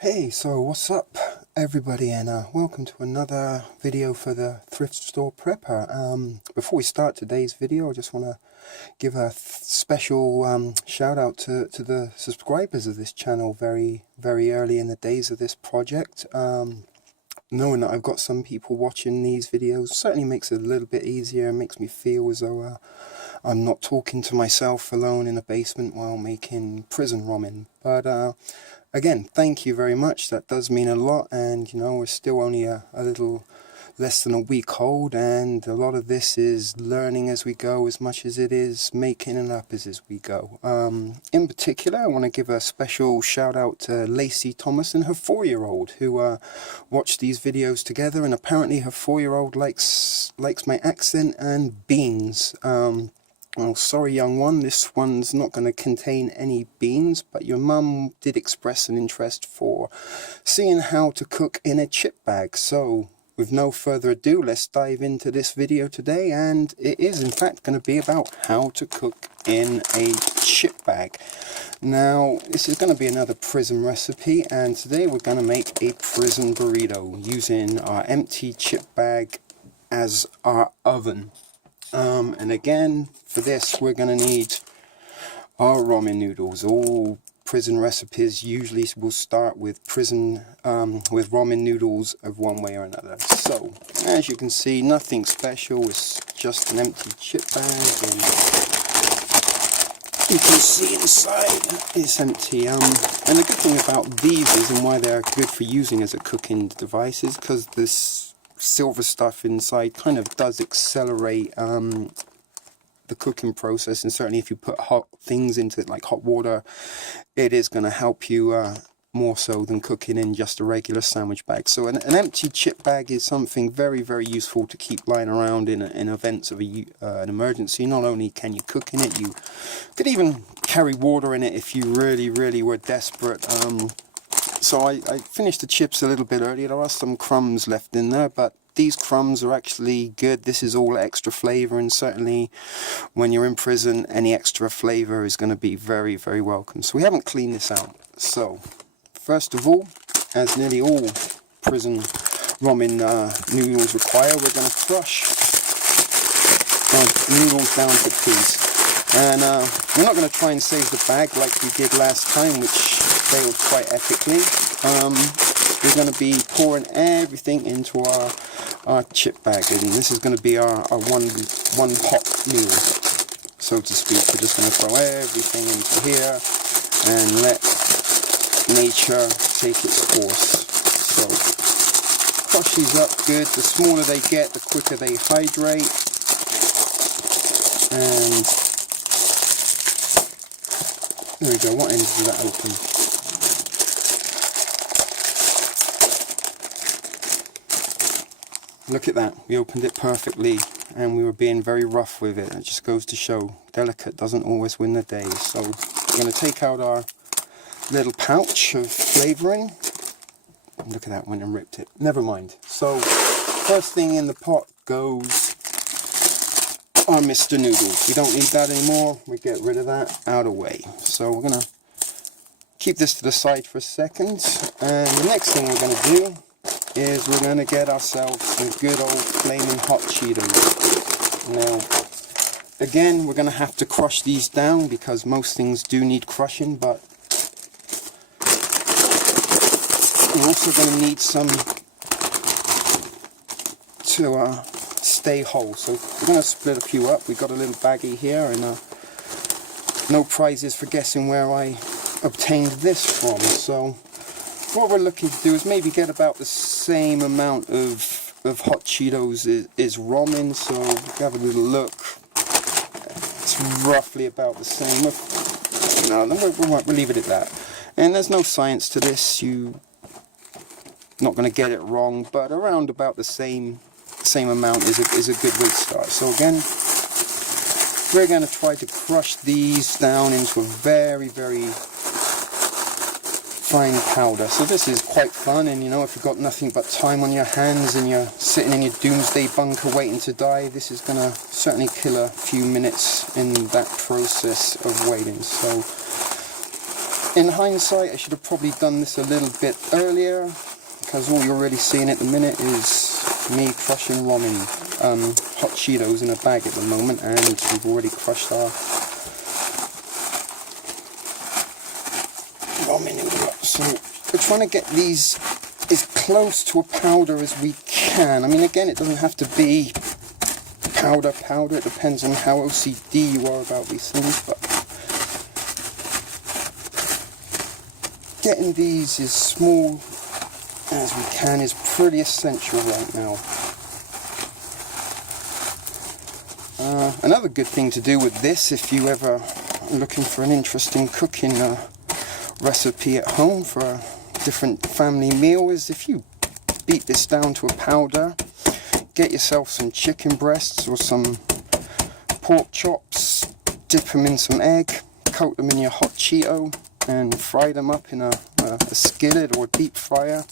Hey, so what's up everybody, and welcome to another video for the Thrift Store Prepper. Before we start today's video, I just want to give a special shout out to the subscribers of this channel very early in the days of this project. Knowing that I've got some people watching these videos certainly makes it a little bit easier and makes me feel as though I'm not talking to myself alone in a basement while making prison ramen. But again, thank you very much. That does mean a lot, and you know, we're still only a little less than a week old, and a lot of this is learning as we go as much as it is making it up as we go. In particular, I want to give a special shout out to Lacey Thomas and her 4-year-old who watched these videos together, and apparently her 4-year-old likes my accent and beans. Well, sorry young one, this one's not going to contain any beans, but your mum did express an interest for seeing how to cook in a chip bag. So with no further ado, let's dive into this video today, and it is in fact going to be about how to cook in a chip bag. Now, this is going to be another prison recipe, and today we're going to make a prison burrito using our empty chip bag as our oven. And again, for this we're going to need our ramen noodles. All prison recipes usually will start with ramen noodles of one way or another. So, as you can see, nothing special, it's just an empty chip bag, and you can see inside it's empty. And the good thing about these is, and why they're good for using as a cooking device, is because this silver stuff inside kind of does accelerate the cooking process, and certainly if you put hot things into it like hot water, it is going to help you more so than cooking in just a regular sandwich bag. So an empty chip bag is something very useful to keep lying around in events of an emergency. Not only can you cook in it, you could even carry water in it if you really were desperate. So I finished the chips a little bit earlier. There are some crumbs left in there, but these crumbs are actually good. This is all extra flavor, and certainly when you're in prison, any extra flavor is going to be very welcome. So we haven't cleaned this out. So first of all, as nearly all prison ramen noodles require, we're going to crush our noodles down to piece. And we're not going to try and save the bag like we did last time, which failed quite epically. We're going to be pouring everything into our chip bag, and this is going to be our one pot meal, so to speak. We're just going to throw everything into here and let nature take its course. So crush these up good. The smaller they get, the quicker they hydrate. And there we go. What end did that open? Look at that, we opened it perfectly, and we were being very rough with it. It just goes to show, delicate doesn't always win the day. So we're going to take out our little pouch of flavouring. Look at that, went and ripped it. Never mind. So first thing in the pot goes our Mr. Noodles. We don't need that anymore, we get rid of that out of the way. So we're going to keep this to the side for a second, and the next thing we're going to do is we're going to get ourselves some good old flaming hot Cheetos. Now, again, we're going to have to crush these down because most things do need crushing, but we're also going to need some to stay whole. So we're going to split a few up. We've got a little baggie here, and no prizes for guessing where I obtained this from. So what we're looking to do is maybe get about the same amount of hot Cheetos as ramen. So have a little look. It's roughly about the same. No, we'll leave it at that. And there's no science to this. You're not going to get it wrong, but around about the same amount is a good way to start. So again, we're going to try to crush these down into a very fine powder. So this is quite fun, and you know, if you've got nothing but time on your hands and you're sitting in your doomsday bunker waiting to die, this is going to certainly kill a few minutes in that process of waiting. So In hindsight, I should have probably done this a little bit earlier, because all you're really seeing at the minute is me crushing ramen, hot Cheetos in a bag at the moment, and we've already crushed our ramen noodle up. So we're trying to get these as close to a powder as we can. I mean, again, it doesn't have to be powder, it depends on how OCD you are about these things, but getting these as small as we can is pretty essential right now. Another good thing to do with this, if you ever are looking for an interesting cooking recipe at home for a different family meal, is if you beat this down to a powder, get yourself some chicken breasts or some pork chops, dip them in some egg, coat them in your hot Cheeto, and fry them up in a skillet or a deep fryer.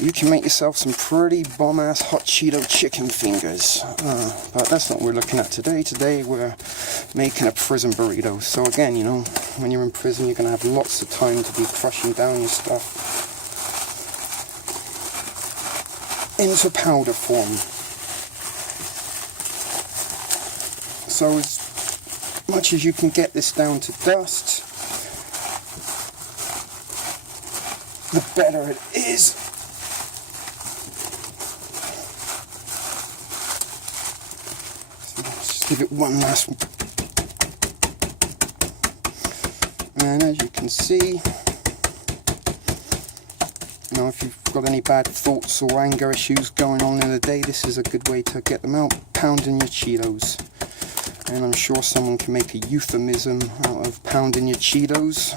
You can make yourself some pretty bomb-ass hot Cheeto chicken fingers. But that's not what we're looking at today. Today we're making a prison burrito. So again, you know, when you're in prison, you're going to have lots of time to be crushing down your stuff into powder form. So as much as you can get this down to dust, the better it is. So let's just give it one last one. And as you can see, you know, if you've got any bad thoughts or anger issues going on in the day, this is a good way to get them out, pounding your Cheetos. And I'm sure someone can make a euphemism out of pounding your Cheetos,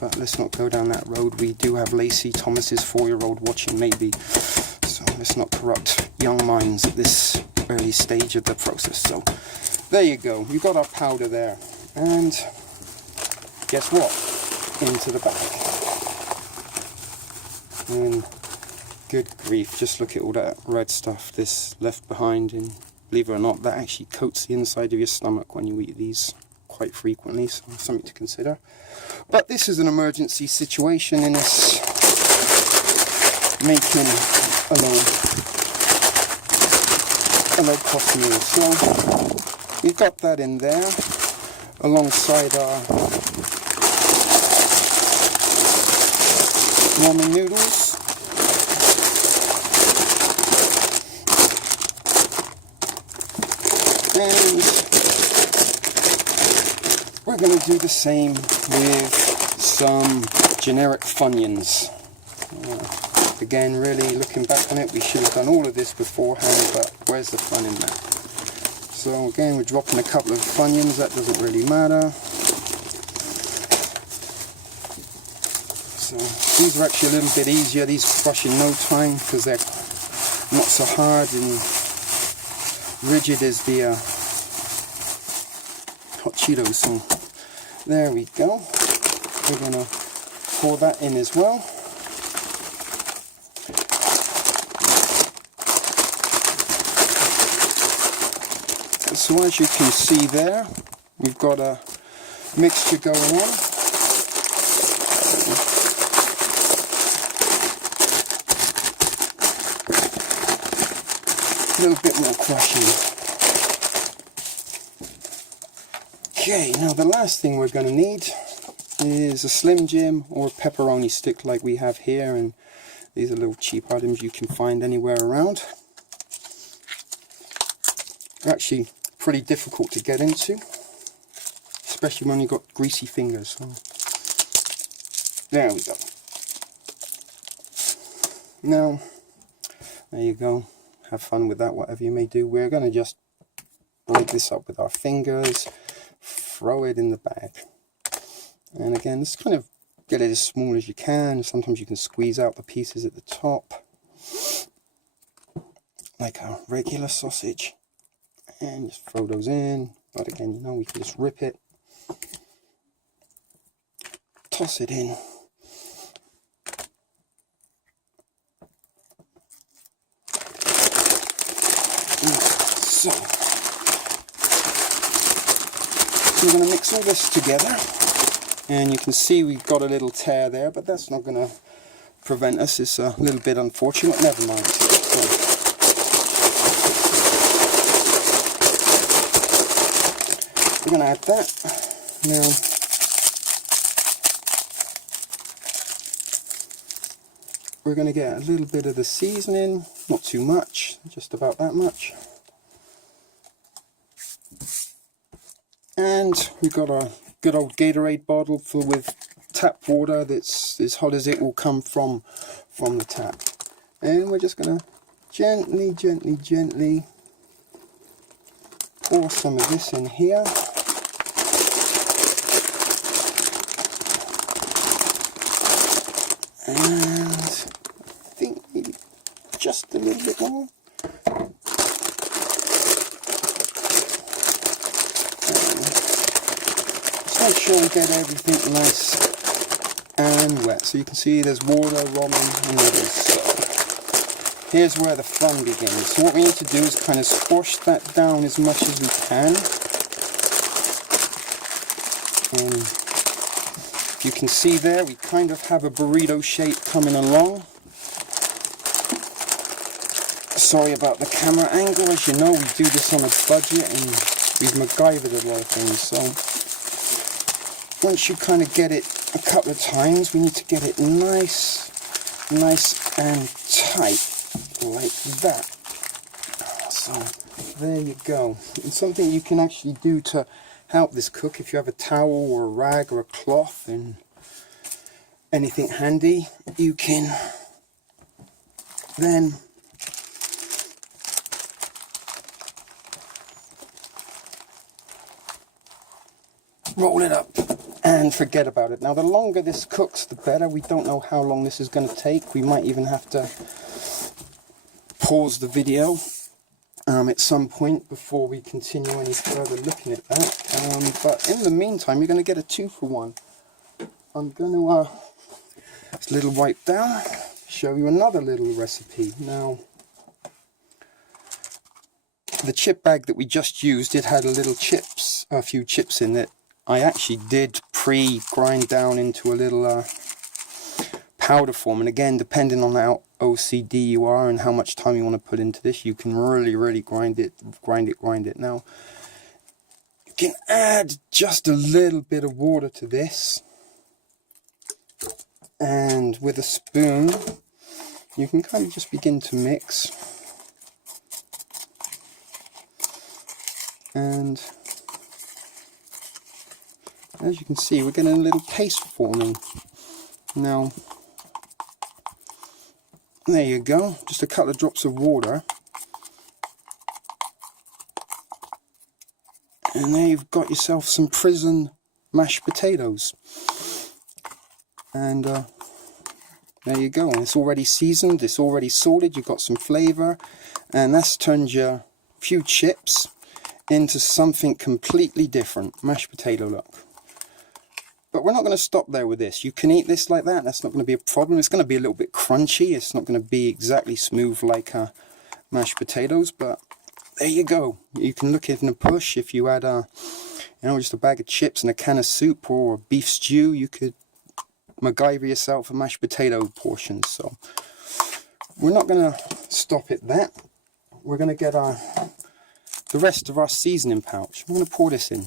but let's not go down that road. We do have Lacey Thomas's 4-year-old watching maybe, so let's not corrupt young minds at this early stage of the process. So there you go, we've got our powder there, and guess what? Into the bag. And good grief, just look at all that red stuff this left behind, and believe it or not, that actually coats the inside of your stomach when you eat these quite frequently, so something to consider. But this is an emergency situation in this making a low cost meal. So we've got that in there alongside our ramen noodles. And we're going to do the same with some generic Funyuns. Again, really looking back on it, we should have done all of this beforehand, but where's the fun in that? So again, we're dropping a couple of Funyuns, that doesn't really matter. So these are actually a little bit easier, these crush in no time because they're not so hard and rigid as the hot Cheetos. So there we go. We're going to pour that in as well. So as you can see there, we've got a mixture going on. A little bit more crushing. Okay, now the last thing we're going to need is a Slim Jim or a pepperoni stick like we have here, and these are little cheap items you can find anywhere around. They're actually pretty difficult to get into, especially when you've got greasy fingers. So there we go. Now, there you go. Have fun with that, whatever you may do. We're going to just break this up with our fingers, throw it in the bag. And again, just kind of get it as small as you can. Sometimes you can squeeze out the pieces at the top, like a regular sausage. And just throw those in. But again, you know, we can just rip it, toss it in. So we're going to mix all this together. And you can see we've got a little tear there, but that's not going to prevent us. It's a little bit unfortunate. Never mind. We're going to add that. Now, we're going to get a little bit of the seasoning, not too much, just about that much. And we've got a good old Gatorade bottle filled with tap water that's as hot as it will come from the tap. And we're just going to gently pour some of this in here. And I think maybe just a little bit more. Make sure we get everything nice and wet. So you can see there's water running and others. So here's where the fun begins. So what we need to do is kind of squash that down as much as we can. And you can see there we kind of have a burrito shape coming along. Sorry about the camera angle. As you know, we do this on a budget and we've MacGyvered a lot of things. So once you kind of get it a couple of times, we need to get it nice and tight, like that. So there you go. And something you can actually do to help this cook, if you have a towel or a rag or a cloth and anything handy, you can then roll it up and forget about it. Now the longer this cooks, the better. We don't know how long this is going to take. We might even have to pause the video at some point before we continue any further looking at that. But in the meantime, you're going to get a 2-for-1. I'm going to just a little wipe down, show you another little recipe. Now the chip bag that we just used, it had a few chips in it. I actually did pre-grind down into a little powder form, and again, depending on how OCD you are and how much time you want to put into this, you can really grind it. Now you can add just a little bit of water to this, and with a spoon you can kind of just begin to mix, and as you can see, we're getting a little paste forming. Now, there you go, just a couple of drops of water. And there you've got yourself some prison mashed potatoes. And there you go, and it's already seasoned, it's already salted, you've got some flavour. And that's turned your few chips into something completely different, mashed potato look. But we're not going to stop there with this. You can eat this like that, that's not going to be a problem. It's going to be a little bit crunchy, it's not going to be exactly smooth like mashed potatoes, but there you go. You can look at it in a push. If you had just a bag of chips and a can of soup or a beef stew, you could MacGyver yourself a mashed potato portion. So we're not going to stop at that. We're going to get the rest of our seasoning pouch. I'm going to pour this in.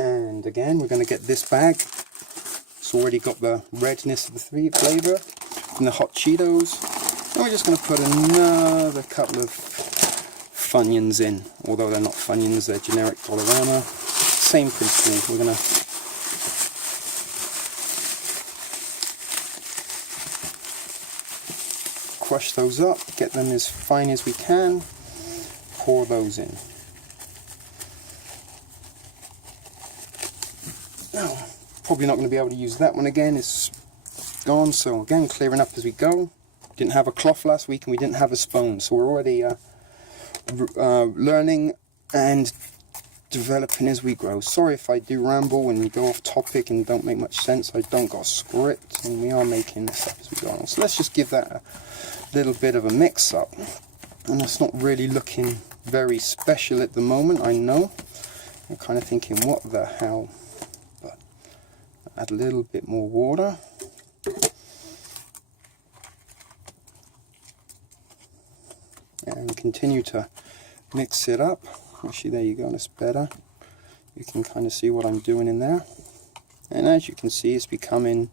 And again, we're going to get this bag. It's already got the redness of the flavour and the hot Cheetos. And we're just going to put another couple of Funyuns in. Although they're not Funyuns, they're generic Dollarama. Same principle. We're going to crush those up, get them as fine as we can, pour those in. Now, probably not going to be able to use that one again, it's gone, so again, clearing up as we go. Didn't have a cloth last week and we didn't have a spoon, so we're already learning and developing as we grow. Sorry if I do ramble and go off topic and don't make much sense. I don't got a script and we are making this up as we go on. So let's just give that a little bit of a mix up. And it's not really looking very special at the moment, I know. You're kind of thinking, what the hell? But add a little bit more water. And continue to mix it up. Actually, there you go, that's better. You can kind of see what I'm doing in there. And as you can see, it's becoming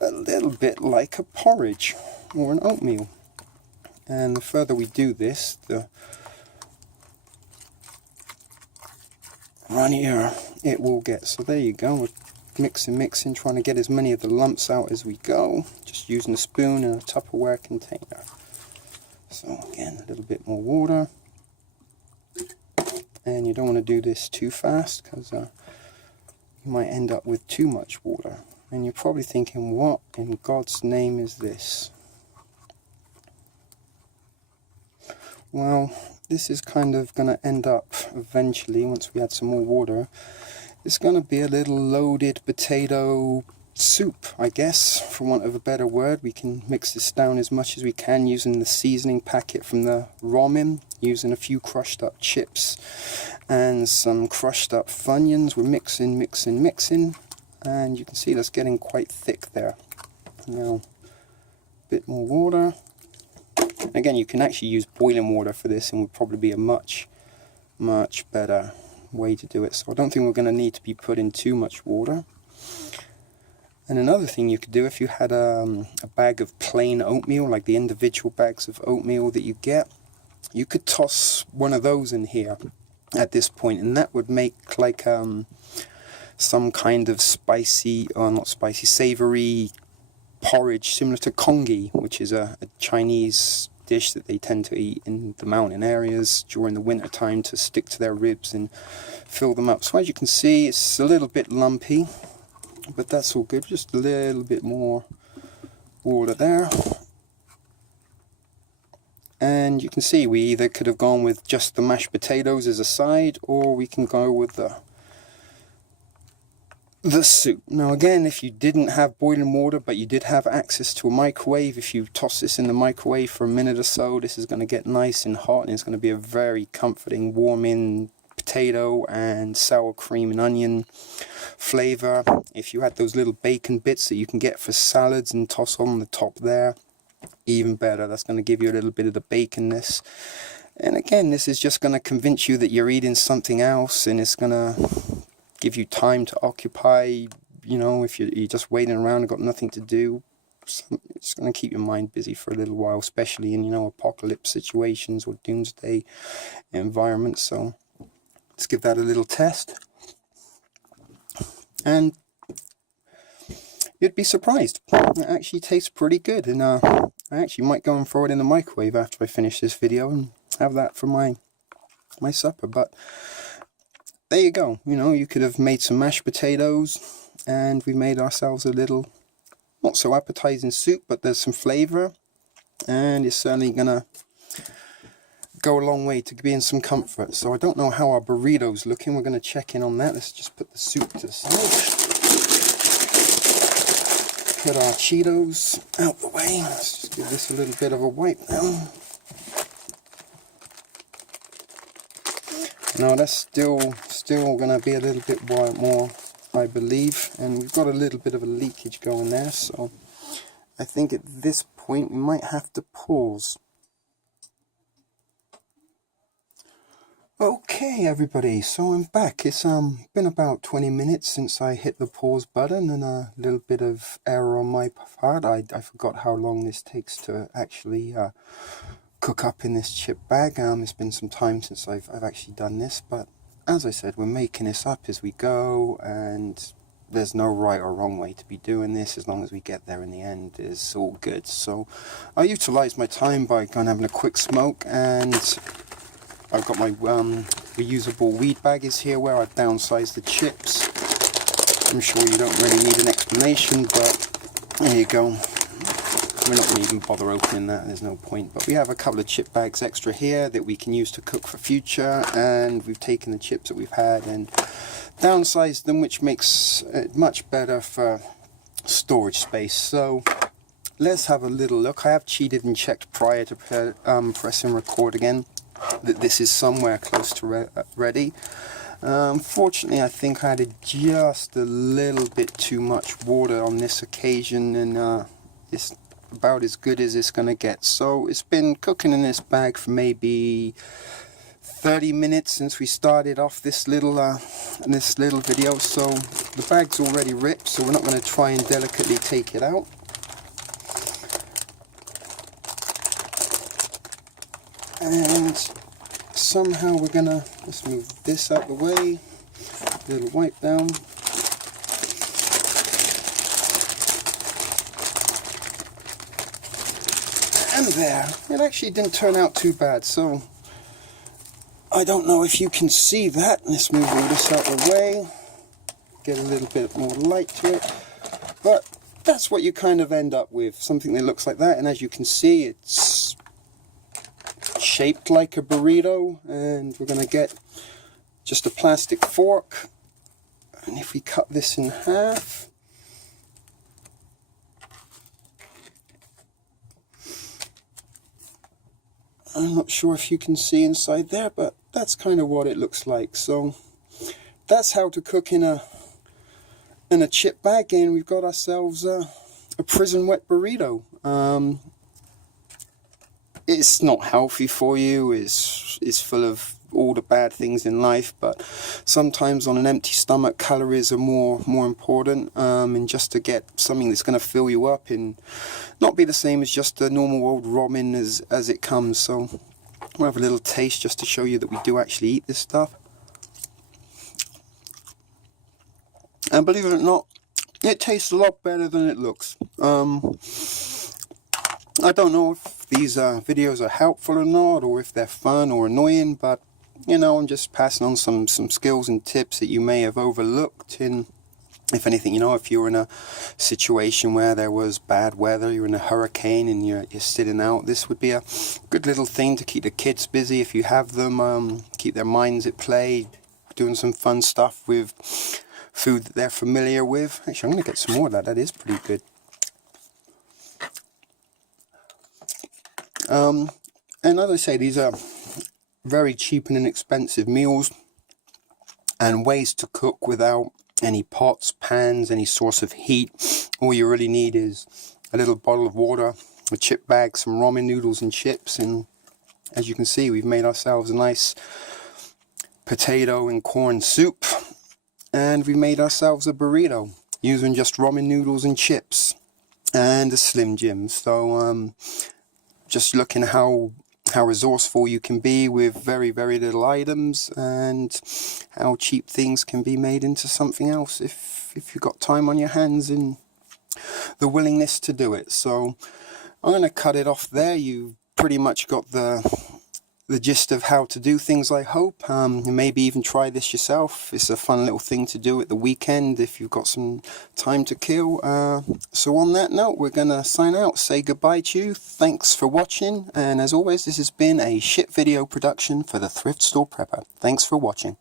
a little bit like a porridge or an oatmeal. And the further we do this, the runnier it will get. So there you go, we're mixing, trying to get as many of the lumps out as we go, just using a spoon and a Tupperware container. So again, a little bit more water, and you don't want to do this too fast because you might end up with too much water. And you're probably thinking, what in God's name is this? Well, this is kind of going to end up eventually, once we add some more water, it's going to be a little loaded potato soup, I guess, for want of a better word. We can mix this down as much as we can using the seasoning packet from the ramen, using a few crushed up chips and some crushed up Funyuns. We're mixing, and you can see that's getting quite thick there. Now, a bit more water. Again, you can actually use boiling water for this, and would probably be a much better way to do it. So I don't think we're going to need to be putting too much water. And another thing you could do, if you had a bag of plain oatmeal, like the individual bags of oatmeal that you get, you could toss one of those in here at this point, and that would make like some kind of spicy, or not spicy, savory porridge similar to congee, which is a Chinese dish that they tend to eat in the mountain areas during the winter time to stick to their ribs and fill them up. So as you can see, it's a little bit lumpy, but that's all good. Just a little bit more water there. And you can see we either could have gone with just the mashed potatoes as a side, or we can go with the soup. Now again, if you didn't have boiling water but you did have access to a microwave, if you toss this in the microwave for a minute or so, this is going to get nice and hot, and it's going to be a very comforting, warming potato and sour cream and onion flavor. If you had those little bacon bits that you can get for salads and toss on the top there, even better. That's going to give you a little bit of the baconness. And again, this is just going to convince you that you're eating something else, and it's going to give you time to occupy. You know, if you're just waiting around and got nothing to do, it's going to keep your mind busy for a little while, especially in, you know, apocalypse situations or doomsday environments. So let's give that a little test, and you'd be surprised. It actually tastes pretty good, and I actually might go and throw it in the microwave after I finish this video and have that for my supper. But there you go. You know, you could have made some mashed potatoes, and we made ourselves a little not so appetizing soup, but there's some flavor, and it's certainly gonna go a long way to being some comfort. So I don't know how our burrito's looking. We're going to check in on that. Let's just put the soup to the side. Put our Cheetos out the way. Let's just give this a little bit of a wipe now. Now that's still going to be a little bit more, I believe, and we've got a little bit of a leakage going there, so I think at this point we might have to pause. Okay everybody, so I'm back. It's been about 20 minutes since I hit the pause button, and a little bit of error on my part. I forgot how long this takes to actually cook up in this chip bag. It's been some time since I've actually done this, but as I said, we're making this up as we go, and there's no right or wrong way to be doing this. As long as we get there in the end, it's all good. So I utilised my time by going having a quick smoke, and I've got my reusable weed bag is here where I've downsized the chips. I'm sure you don't really need an explanation, but there you go. We're not going to even bother opening that, there's no point. But we have a couple of chip bags extra here that we can use to cook for future, and we've taken the chips that we've had and downsized them, which makes it much better for storage space. So let's have a little look. I have cheated and checked prior to pressing record again that this is somewhere close to ready. Unfortunately, I think I added just a little bit too much water on this occasion, and it's about as good as it's gonna get. So it's been cooking in this bag for maybe 30 minutes since we started off this little video. So the bag's already ripped, so we're not going to try and delicately take it out. And somehow we're gonna, let's move this out the way, little wipe down. And there, it actually didn't turn out too bad. So I don't know if you can see that. Let's move all this out the way, get a little bit more light to it. But that's what you kind of end up with, something that looks like that. And as you can see, it's shaped like a burrito, and we're going to get just a plastic fork. And if we cut this in half, I'm not sure if you can see inside there, but that's kind of what it looks like. So that's how to cook in a chip bag, and we've got ourselves a prison wet burrito. It's not healthy for you, it's full of all the bad things in life, but sometimes on an empty stomach calories are more important, and just to get something that's going to fill you up and not be the same as just the normal old ramen as it comes. So we'll have a little taste just to show you that we do actually eat this stuff. And believe it or not, it tastes a lot better than it looks. I don't know if these videos are helpful or not, or if they're fun or annoying, but you know, I'm just passing on some skills and tips that you may have overlooked. And if anything, you know, if you're in a situation where there was bad weather, you're in a hurricane and you're sitting out, this would be a good little thing to keep the kids busy if you have them, keep their minds at play, doing some fun stuff with food that they're familiar with. Actually, I'm going to get some more of that. That is pretty good. And as I say, these are very cheap and inexpensive meals and ways to cook without any pots, pans, any source of heat. All you really need is a little bottle of water, a chip bag, some ramen noodles and chips, and as you can see, we've made ourselves a nice potato and corn soup, and we made ourselves a burrito using just ramen noodles and chips and a Slim Jim. So just looking how resourceful you can be with very, very little items, and how cheap things can be made into something else if you've got time on your hands and the willingness to do it. So I'm going to cut it off there. You've pretty much got the gist of how to do things, I hope. And maybe even try this yourself. It's a fun little thing to do at the weekend if you've got some time to kill. So on that note, we're gonna sign out, say goodbye to you. Thanks for watching, and as always, this has been a shit video production for the Thrift Store Prepper. Thanks for watching.